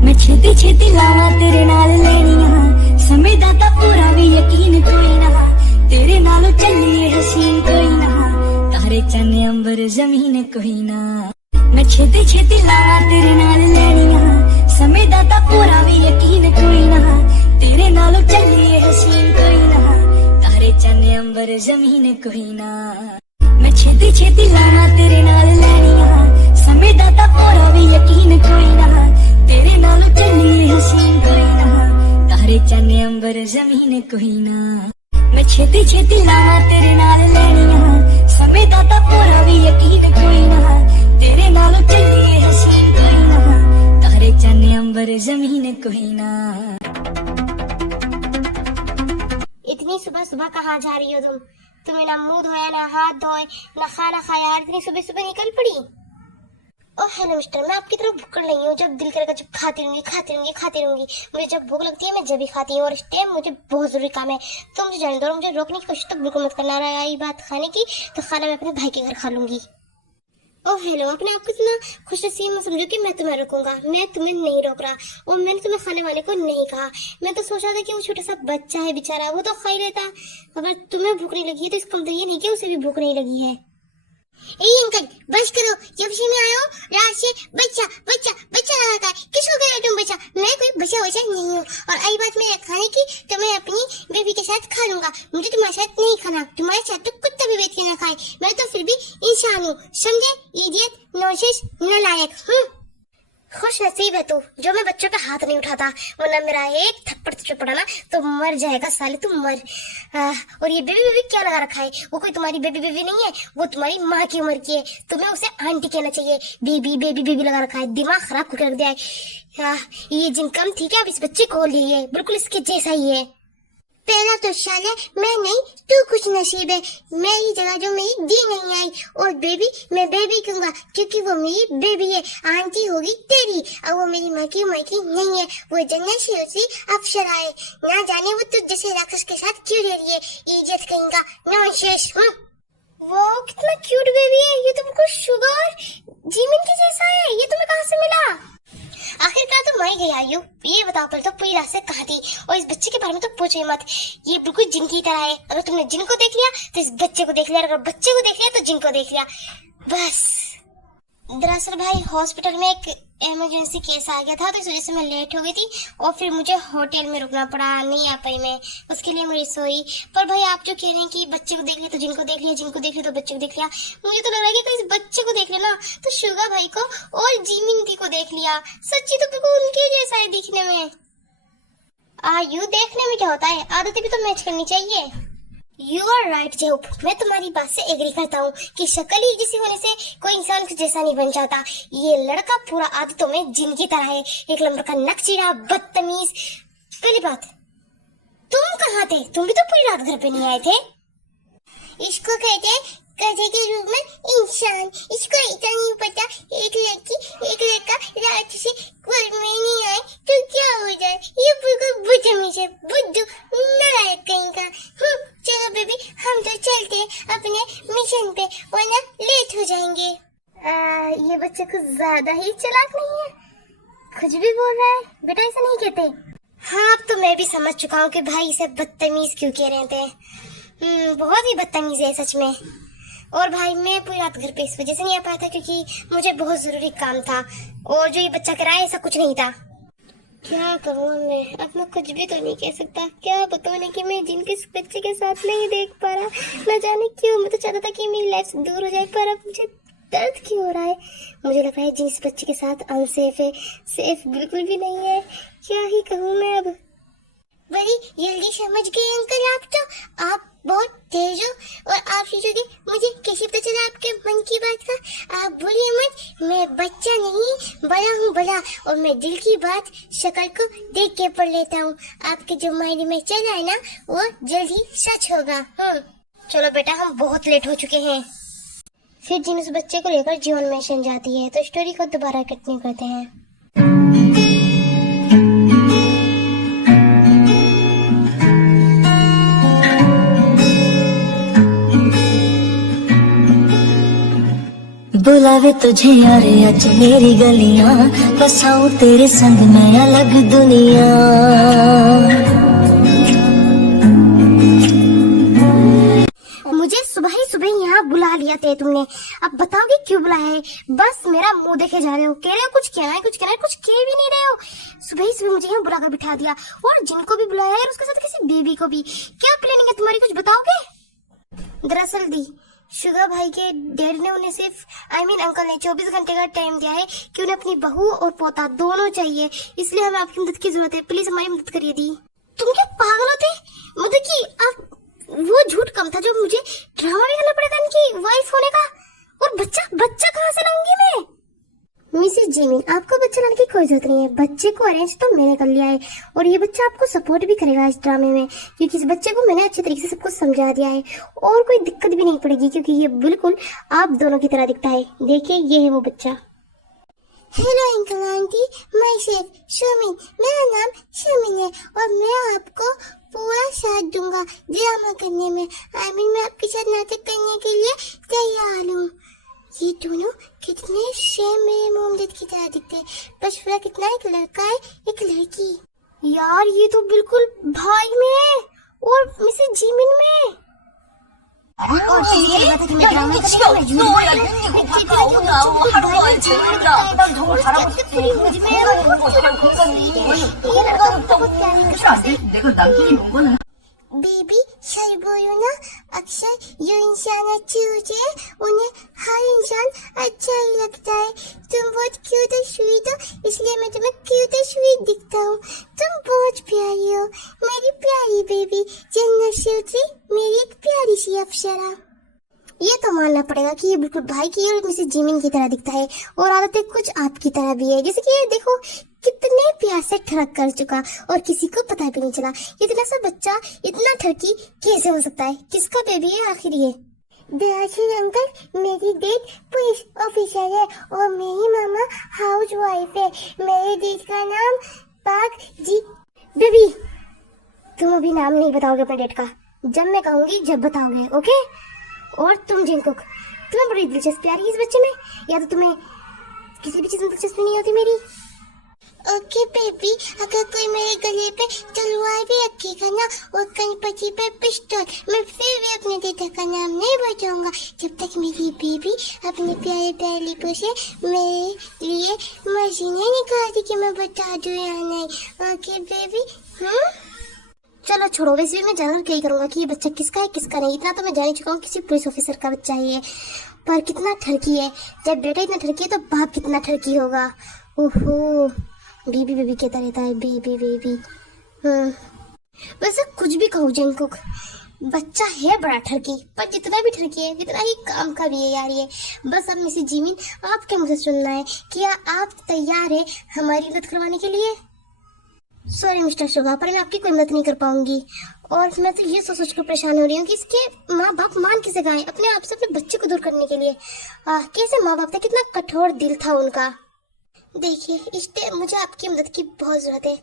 मैं छेती छेती लावा तेरे नाल लेनिया, समय दा तां पूरा भी यकीन कोई ना, तेरे नालों चलिए हसीन कोई ना, तारे चन्ने अंबर जमीन कोई ना। मैं छेती छेती लावा तेरे नाल लेनिया, समय दा तां पूरा भी यकीन कोई ना, तेरे नालों चलिए हसीन कोई ना, तारे चन्ने अंबर जमीन कोई ना। मैं छेती छेती लावा तेरे नाल लेनिया, समय दा तां पूरा भी यकीन कोई ना, तेरे नालों चलिए हसीन कोई ना, तारे चन्ने अंबर जमीन कोई ना। मैं छेती छेती लावा तेरे नाल लेनिया, समय दा तां पूरा भी यकीन कोई ना, तेरे नालों चलिए हसीन कोई ना, तारे चन्ने अंबर जमीन कोई ना। इतनी सुबह सुबह कहाँ जा रही हो तुम? तुम्हें ना मुंह धोया, ना हाथ धोए, ना खाना खाया, इतनी सुबह सुबह निकल पड़ी। ओह हेलो मिस्टर, मैं आपकी तरफ भूख नहीं हूँ। जब दिल करेगा जब खाती रहूंगी खाती रहूंगी खाती रहूंगी। मुझे जब भूख लगती है मैं जब भी खाती हूँ, और इस टाइम मुझे बहुत जरूरी काम है तो मुझे जाने दो, और मुझे रोकने की कोशिश तो बिल्कुल मत करना। और आई बात खाने की, तो खाना मैं अपने भाई के घर खा लूंगी। ओह हेलो, अपने आप को इतना खुश नसीब मत समझो कि मैं तुम्हें रोकूंगा। मैं तुम्हें नहीं रोक रहा, और मैंने तुम्हें खाने वाले को नहीं कहा। मैं तो सोच रहा था कि वो छोटा सा बच्चा है बेचारा, वो तो खा ही लेता। अगर तुम्हें भूख नहीं लगी है तो इसका मतलब ये नहीं कि उसे भी भूख नहीं लगी है। ए अंकल बस करो, जब से मैं आया हूँ रात से बच्चा बच्चा बच्चा रहा है। किसको कह रहे तुम बच्चा? मैं कोई बच्चा वच्चा नहीं हूँ। और आई बात मेरे खाने की, तो मैं अपनी बेबी के साथ खा लूंगा। मुझे तुम्हारे साथ नहीं खाना, तुम्हारे साथ तो कुत्ता भी बैठ के ना खाए। मैं तो फिर भी इंसान हूँ, समझे? इडियट, नॉनसेंस, नालायक। खुश नसीब है तू जो मैं बच्चों पे हाथ नहीं उठाता, वरना मेरा एक थप्पड़ तुझे पड़ा ना तो मर जाएगा साले, तू मर। और ये बेबी बेबी क्या लगा रखा है? वो कोई तुम्हारी बेबी बेबी नहीं है, वो तुम्हारी माँ की उम्र की है। तुम्हें उसे आंटी कहना चाहिए। बेबी बेबी बेबी लगा रखा है, दिमाग खराब करके रख दिया है। ये जिन कम थी क्या, अब इस बच्चे को ले है, बिल्कुल इसके जैसा ही है। पहला तो साले मैं नहीं तू कुछ नसीब है। मेरी जगह जो मेरी दी नहीं आई, और बेबी मैं बेबी कहूंगा क्योंकि वो मेरी बेबी है। आंटी होगी तेरी, और वो मेरी माँ की उम्र की नहीं है। वो जन्नत से उसी अफसर आए, ना जाने वो तुझ जैसे राक्षस के साथ क्यों रह रही है। इज्जत कहेगा नॉनसेंस। वो कितना क्यूट बेबी है, ये तुमको शुगर जीमिन के जैसा है। ये तुम्हें कहाँ से मिला? आखिरकार तो मैं गई आई हूँ। ये बताओ पहले तो पूरी रात से कहाँ थी? और इस बच्चे के बारे में तो पूछो ही मत, ये बिल्कुल जिन की तरह है। अगर तुमने जिन को देख लिया तो इस बच्चे को देख लिया, अगर बच्चे को देख लिया तो जिन को देख लिया, बस। दरअसल भाई हॉस्पिटल में एक इमरजेंसी केस आ गया था, तो इस वजह से मैं लेट हो गई थी, और फिर मुझे होटल में रुकना पड़ा, नहीं आ पाई मैं। उसके लिए मैं सोई। पर भाई आप जो कह रहे हैं कि बच्चे को देख लिया तो जिनको देख लिया, जिनको देख लिया तो बच्चे को देख लिया, मुझे तो लग रहा है कि इस बच्चे को देख लिया ना तो शुगा भाई को और जीमिन को देख लिया। सच्ची तो बिल्कुल उनके जैसा है दिखने में। यू देखने में क्या होता है, आदतें भी तो मैच करनी चाहिए। यू आर राइट जेहूब, मैं तुम्हारी बात से एग्री करता हूँ कि शक्ल ही जैसी होने से कोई इंसान के जैसा नहीं बन जाता। ये लड़का पूरा आदतों में जिन की तरह है, एक नंबर का नकचीरा बदतमीज। पहली बात, तुम कहाँ थे? तुम भी तो पूरी रात घर पे नहीं आए थे। इसको कहते हैं गधे के रूप में इंसान। इसको इतना नहीं पता एक लड़की एक लड़का रात से घर में नहीं आए तो क्या हो जाए। ये बिल्कुल बदतमीज है, बुद्धू नालायक कहीं का। चलो बेबी हम तो चलते हैं अपने मिशन पे, वरना लेट हो जाएंगे। ये बच्चा कुछ ज्यादा ही चालाक नहीं है, कुछ भी बोल रहा है। बेटा ऐसा नहीं कहते। हाँ अब तो मैं भी समझ चुका हूँ कि भाई इसे बदतमीज क्यों कह रहे थे। बहुत ही बदतमीज है सच में। और भाई मैं पूरी रात घर पे इस वजह से नहीं आ पाया था क्योंकि मुझे बहुत जरूरी काम था, और जो ये बच्चा कह रहा है ऐसा कुछ नहीं था। क्या करूँ मैं, अब मैं कुछ भी तो नहीं कह सकता। क्या बताने कि मैं जिनके बच्चे के साथ नहीं देख पा रहा, न जाने क्यों। मैं तो चाहता था कि मेरी लाइफ से दूर हो जाए, पर अब मुझे दर्द क्यों हो रहा है। मुझे लग रहा है जिस बच्चे के साथ अनसेफ है, सेफ बिल्कुल भी नहीं है। क्या ही कहूँ मैं अब। बड़ी जल्दी समझ गए अंकल, आप बहुत तेज हो, और आप सोचोगे मुझे कैसे पता चला आपके मन की बात का। आप बोलिए मत, मैं बच्चा नहीं बड़ा हूँ बड़ा, और मैं दिल की बात शक्ल को देख के पढ़ लेता हूँ। आपके जो माइंड में चल रहा है ना वो जल्द ही सच होगा। चलो बेटा हम बहुत लेट हो चुके हैं। फिर जिन उस बच्चे को लेकर जीवन में शन जाती है, तो स्टोरी को दोबारा कंटिन्यू करते हैं। बुलावे तुझे यारे अज मेरी गलियां, बसाऊं तेरे संग मैं अलग दुनिया। मुझे सुबह ही सुबह यहाँ बुला लिया थे तुमने, अब बताओगे क्यों बुलाया है? बस मेरा मुंह देखे जा रहे हो, कह रहे हो कुछ कहना है, कुछ कहना है, कुछ कह भी नहीं रहे हो। सुबह ही सुबह मुझे यहाँ बुलाकर बिठा दिया, और जिनको भी बुलाया है उसके साथ किसी बेबी को भी। क्या प्लानिंग है तुम्हारी, कुछ बताओगे? दरअसल दी शुगा भाई के डैडी ने उन्हें सिर्फ अंकल ने 24 घंटे का टाइम दिया है कि उन्हें अपनी बहू और पोता दोनों चाहिए, इसलिए हमें आपकी मदद की जरूरत है। प्लीज हमारी मदद करिए दी। तुम क्या पागल होते? मतलब कि आप वो झूठ कम था जो मुझे ड्रामा भी करना पड़ेगा इनकी वाइफ होने का, और बच्चा कहाँ से लाऊंगी मैं? मिसेस जिमिन, आपको बच्चा लाने की कोई जरूरत नहीं है, बच्चे को अरेंज तो मैंने कर लिया है, और ये बच्चा आपको सपोर्ट भी करेगा इस ड्रामे में, क्योंकि इस बच्चे को मैंने अच्छे तरीके से सब कुछ समझा दिया है, और कोई दिक्कत भी नहीं पड़ेगी, क्योंकि ये बिल्कुल आप दोनों की तरह दिखता है। देखिए ये है वो बच्चा। Hello uncle aunty, my safe Sharmin, मेरा नाम शर्मिन है, और मैं आपको पूरा साथ दूंगा ड्रामा करने में। मैं आपके साथ नाटक करने के लिए तैयार हूँ। ये दोनों कितने सेम मेरे मोहम्मद की तरह दिखते हैं, बस फर्क कितना, एक लड़का है एक लड़की। यार ये तो बिल्कुल भाई में और मिसेस जिमिन में। और ये लगा था कि मैं ड्रामा बेबी सही बोलो ना, अक्सर जो इंसान अच्छे होते हैं उन्हें हर इंसान अच्छा ही लगता है। तुम बहुत क्यूट और स्वीट हो, इसलिए मैं तुम्हें क्यूट और स्वीट दिखता हूँ। तुम बहुत प्यारी हो, मेरी प्यारी बेबी, जन्नत से उतरी मेरी एक प्यारी सी अप्सरा। ये तो मानना पड़ेगा कि ये बिल्कुल भाई की और मिसेस जिमिन की तरह दिखता है, और आदतें कुछ आपकी तरह भी है। जैसे कि ये देखो कितने प्यार से ठरक कर चुका और किसी को पता भी नहीं चला। इतना सा बच्चा इतना ठरकी कैसे हो सकता है? किसका बेबी है आखिर ये? दरअसल अंकल मेरी डेट पुलिस ऑफिसर है और मेरी मामा हाउस वाइफ है। मेरे डेट का नाम पाक जी। बेबी तुम अभी नाम नहीं बताओगे अपने डेट का, जब मैं कहूंगी जब बताओगे, ओके? और तुम जिनको तुम्हें बड़ी दिलचस्पी आ रही है इस बच्चे में, या तो तुम्हें किसी भी चीज में दिलचस्पी नहीं होती मेरी? ओके बेबी, अगर कोई मेरे गले पे तलवार भी रखेगा ना और गणपति पे पिस्टल, मैं फिर भी अपने बेटे का नाम नहीं बताऊंगा जब तक मेरी बेबी अपने प्यारे प्यारे लिपों से मेरे लिए मर्जी नहीं निकालती कि मैं बता दूं या नहीं। Okay baby. चलो छोड़ो, वैसे भी मैं जरूर क्या करूंगा कि ये बच्चा किसका है किसका नहीं। इतना तो मैं जान ही चुका हूँ किसी पुलिस ऑफिसर का बच्चा ही है, पर कितना ठरकी है। जब बेटा इतना ठरकी है तो बाप कितना ठरकी होगा। ओहो, बेबी बेबी कहता रहता है, बेबी बेबी। वैसे कुछ भी कहो जिनकुक, बच्चा है बड़ा ठरकी, पर जितना भी ठरकी है जितना ही काम का भी है यार ये। बस अब मिसेस जिमिन आपके मुझे सुनना है, क्या आप तैयार है हमारी मदद करवाने के लिए? सॉरी मिस्टर शुगा, पर मैं आपकी कोई मदद नहीं कर पाऊंगी, और मैं तो ये सोच कर परेशान हो रही हूँ कि इसके माँ बाप मान कैसे गए अपने आप से अपने बच्चे को दूर करने के लिए। कैसे माँ बाप थे, कितना कठोर दिल था उनका। देखिए इस टाइम मुझे आपकी मदद की बहुत जरूरत है,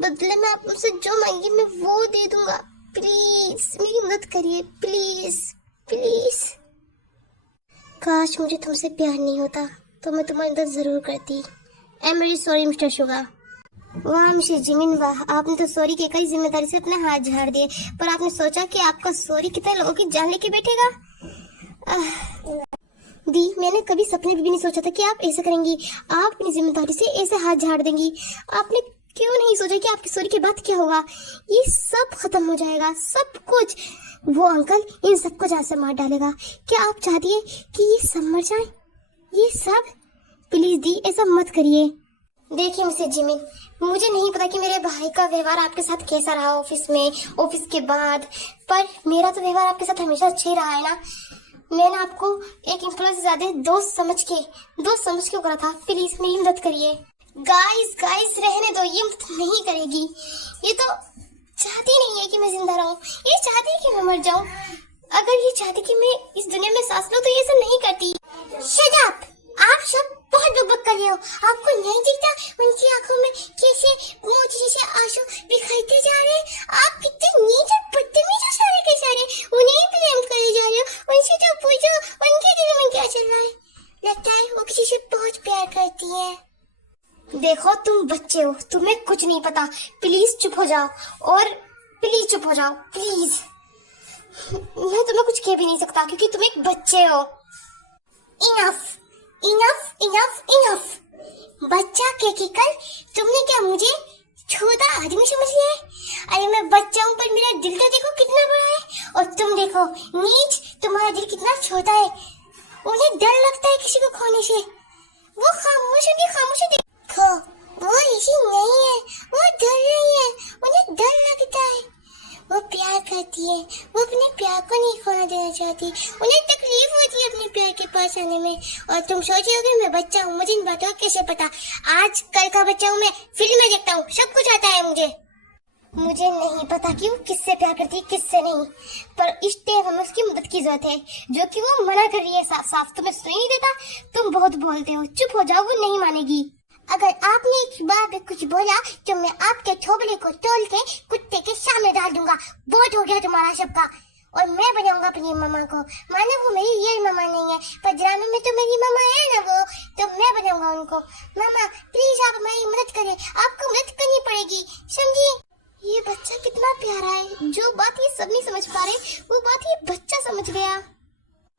बदले में आप मुझसे जो मांगी मैं वो दे दूंगा। प्लीज मेरी मदद करिए, प्लीज प्लीज। काश मुझे तुमसे प्यार नहीं होता तो मैं तुम्हारी मदद जरूर करती। I am very sorry mister Suga. वाह मिसेस जिमिन वाह, आपने तो सॉरी के कई जिम्मेदारी से अपने हाथ झाड़ दिए, पर आपने सोचा कि आपका सॉरी कितने लोगों की जान लेके बैठेगा? दी मैंने कभी सपने भी नहीं सोचा था कि आप ऐसे करेंगी, आप अपनी जिम्मेदारी से ऐसे हाथ झाड़ देंगी। आपने क्यों नहीं सोचा कि आपकी सॉरी के बाद क्या होगा? ये सब खत्म हो जाएगा, सब कुछ। वो अंकल इन सबको जान से मार डालेगा। क्या आप चाहती है कि ये सब मर जाए, ये सब? प्लीज दी ऐसा मत करिए। देखिए मिसेस जिमिन, मुझे नहीं पता कि मेरे भाई का व्यवहार आपके साथ कैसा रहा ऑफिस में, ऑफिस के बाद, पर मेरा तो व्यवहार आपके साथ हमेशा अच्छा ही रहा है ना। मैंने आपको एक एम्प्लॉय से ज्यादा दोस्त समझ के करा था। प्लीज मेरी मदद करिए। गाइस रहने दो, ये मदद नहीं करेगी। ये तो चाहती नहीं है कि मैं जिंदा रहूं, ये चाहती है कि मैं मर जाऊं। अगर ये चाहती कि मैं इस दुनिया में सांस लूं तो ये सब नहीं करती। शट अप, आप सब बहुत बकबक कर रहे हो। आपको नहीं दिखता उनकी आंखों में कैसे मोती जैसे आंसू बिखरते जा रहे हैं? आप कितने नीच और बदतमीज हो सारे के सारे। उन्हें प्रेम करे जा रहे हो, उनसे जो पूछो उनके दिल में क्या चल रहा है। लगता है तुम्हें कुछ नहीं पता, प्लीज चुप हो जाओ, और प्लीज चुप हो जाओ प्लीज। मैं तुम्हें कुछ कह भी नहीं सकता क्योंकि तुम एक बच्चे हो। Enough enough enough enough. बच्चा के कर तुमने क्या मुझे छोटा आदमी समझ लिया है? अरे मैं बच्चा हूँ पर मेरा दिल तो देखो कितना बड़ा है, और तुम देखो नीच, तुम्हारा दिल कितना छोटा है। उन्हें डर लगता है किसी को खोने से। वो खामोश है, खामोश है। देखो वो ऐसी नहीं है, वो डर रही है, उन्हें डर लगता है। वो प्यार करती है, वो अपने प्यार को नहीं खोना देना चाहती, उन्हें तकलीफ होती है अपने प्यार के पास आने में। और तुम सोच रहे हो कि मैं बच्चा हूँ, मुझे इन बातों का कैसे पता? आज कल का बच्चा हूँ मैं, फिल्में देखता हूँ, सब कुछ आता है मुझे। मुझे नहीं पता कि वो किससे प्यार करती है किससे नहीं, पर इस टाइम हमें उसकी मदद की जरूरत है, जो कि वो मना कर रही है साफ साफ। तुम्हें सुनाई नहीं देता? तुम बहुत बोलते हो, चुप हो जाओ, वो नहीं मानेगी। अगर आपने एक बार भी कुछ बोला तो मैं आपके थोबड़े को तोड़ के कुत्ते के सामने डाल दूंगा। बहुत हो गया तुम्हारा सबका। और मैं बनाऊंगा अपनी मम्मा को, मानो वो मेरी रियल मम्मा नहीं है पर ड्रामे में तो मेरी मम्मा है ना वो, तो मैं बनाऊंगा उनको। मम्मा प्लीज आप हमारी मदद करें, आपको मदद करनी पड़ेगी, समझी? ये बच्चा कितना प्यारा है, जो बात ये सब नहीं समझ पा रहे वो बात ये बच्चा समझ गया।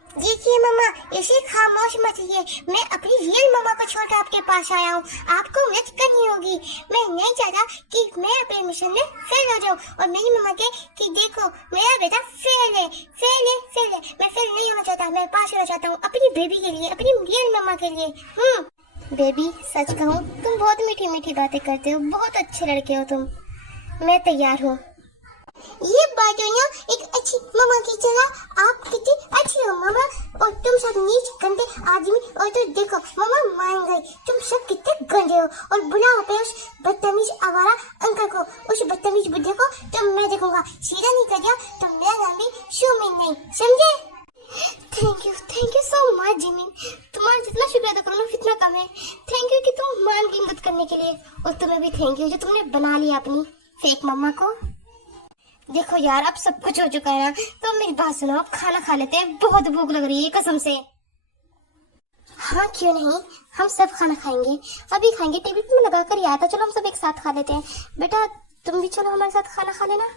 देखिए मम्मा, ऐसे खामोश मत रहिए, मैं अपनी रियल मम्मा को छोड़कर आपके पास आया हूँ, आपको मदद करनी होगी। मैं नहीं चाहता कि मैं अपने मिशन में फेल हो जाऊँ और मेरी मम्मा के कि देखो मेरा बेटा फेल है, फेल है, फेल है। मैं फेल नहीं होना चाहता, मैं पास होना चाहता हूँ अपनी बेबी के लिए, अपनी रियल मम्मा के लिए। बेबी सच कहूँ तुम बहुत मीठी मीठी बातें करते हो, बहुत अच्छे लड़के हो तुम। मैं तैयार हूँ। ये बात है ना एक अच्छी मम्मा की तरह, आप कितनी अच्छी हो मम्मा, और तुम सब नीच गंदे आदमी। और तो देखो मम्मा मान गई, तुम सब कितने गंदे हो। और बुलाओ पे उस बदतमीज आवारा अंकल को, उस बदतमीज बुड्ढे को तो मैं देखूंगा, सीधा नहीं कर दिया तो मेरा नाम भी सुमिन नहीं, समझे? Thank you so much Jimin, तुम्हारा जितना शुक्रिया अदा करो ना उतना कम है। थैंक यू कि तुम मान गई मदद करने के लिए, और तुम्हें भी थैंक यू जो तुमने बना लिया अपनी फेक मम्मा को। देखो यार अब सब कुछ हो चुका है ना, तो मेरी बात सुनो, खाना खा लेते हैं, बहुत भूख लग रही है कसम से। हाँ क्यों नहीं, हम सब खाना खाएंगे, अभी खाएंगे, टीवी पे लगा कर आया था। चलो हम सब एक साथ खा लेते हैं। बेटा तुम भी चलो हमारे साथ खाना खा लेना।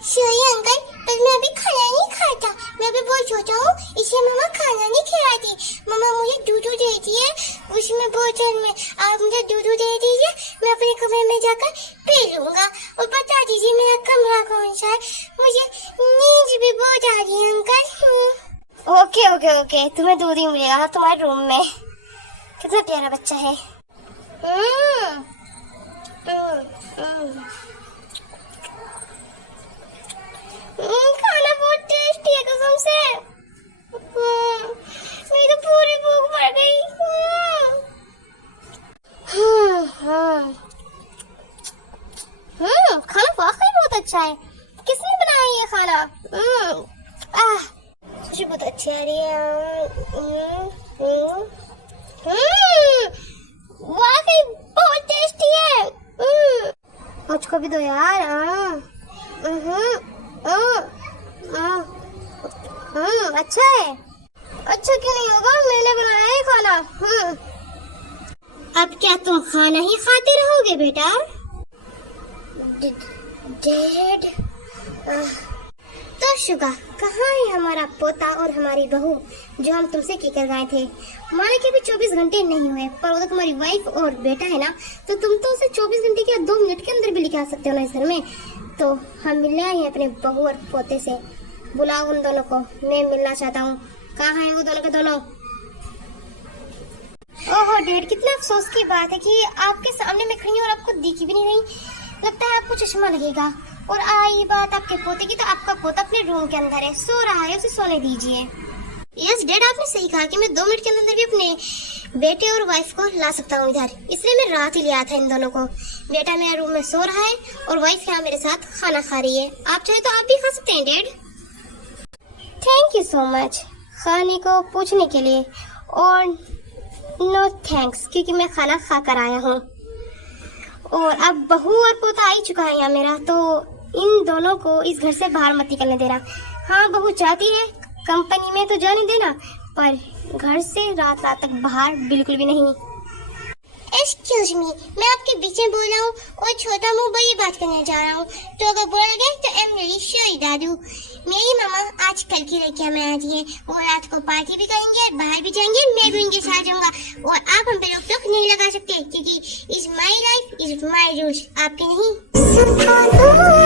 सॉरी अंकल, पर मैं अभी खाना नहीं खाता, मैं अभी बहुत छोटा हूँ इसलिए मम्मा खाना नहीं खिलाती। मम्मा मुझे दूध देती है उसमें बोतल में, आप मुझे दूध दे दीजिए, मैं अपने कमरे में जाकर पी लूंगा। और बता दीजिए मेरा कमरा कौन सा है, मुझे नींद भी बहुत आ रही है अंकल। ओके ओके ओके, तुम्हें दूध ही मिलेगा तुम्हारे रूम में। कितना प्यारा बच्चा है। खाना बहुत टेस्टी है कसम से। मेरी तो पूरी भूख मर गई। खाना वाकई बहुत अच्छा है। किसने बनाया ये खाना? मुझे बहुत अच्छी आ रही है। वाकई बहुत टेस्टी है। मुझको भी दो यार। अच्छा है। अच्छा क्यों नहीं होगा, मैंने बनाया है खाना। अब क्या तुम खाना ही खाते रहोगे बेटा? डैड तो शुगा कहाँ है हमारा पोता और हमारी बहू जो हम तुमसे लेकर गए थे? माने कि अभी 24 घंटे नहीं हुए, पर वो तो तुम्हारी वाइफ और बेटा है ना, तो तुम तो उसे 24 घंटे के 2 मिनट के अंदर भी लेके आ सकते हो ना इस घर में। तो हम मिलने आए हैं अपने बहू और पोते से। बुलाओ उन दोनों को, मैं मिलना चाहता हूँ। कहाँ हैं वो दोनों के दोनों? ओहो डैड, कितना अफसोस की बात है कि आपके सामने मैं खड़ी हूँ और आपको दिखी भी नहीं रही। लगता है आपको चश्मा लगेगा। और आई बात आपके पोते की, तो आपका पोता अपने रूम के अंदर है, सो रहा है, उसे सोने दीजिए। यस डैड, आपने सही कहा कि मैं 2 मिनट के अंदर भी अपने बेटे और वाइफ को ला सकता हूँ इधर, इसलिए मैं रात ही लिया था इन दोनों को। बेटा मेरा रूम में सो रहा है और वाइफ यहाँ मेरे साथ खाना खा रही है। आप चाहे तो आप भी खा सकते हैं dad. Thank you so much खाने को पूछने के लिए, और नो थैंक्स क्योंकि मैं खाना खा कर आया हूँ। और अब बहू और पोता आ ही चुका है यहाँ मेरा, तो इन दोनों को इस घर से बाहर मत निकलने देना। हाँ बहू चाहती है कंपनी में तो जाने देना, पर घर से रात रात तक बाहर बिल्कुल भी नहीं। एक्सक्यूज मी, मैं आपके बीच में बोल रहा हूँ और छोटा मुंह बड़ी बात करने जा रहा हूँ, तो अगर बोल गए तो आई एम रियली सॉरी दादू। मेरी मामा आज कल की लड़कियां में आती है, वो रात को पार्टी भी करेंगे, बाहर भी जाएंगे, मैं भी उनके साथ जाऊंगा और आप हम पे रोक टोक नहीं लगा सकते क्योंकि is my life is my rules, आपके नहीं।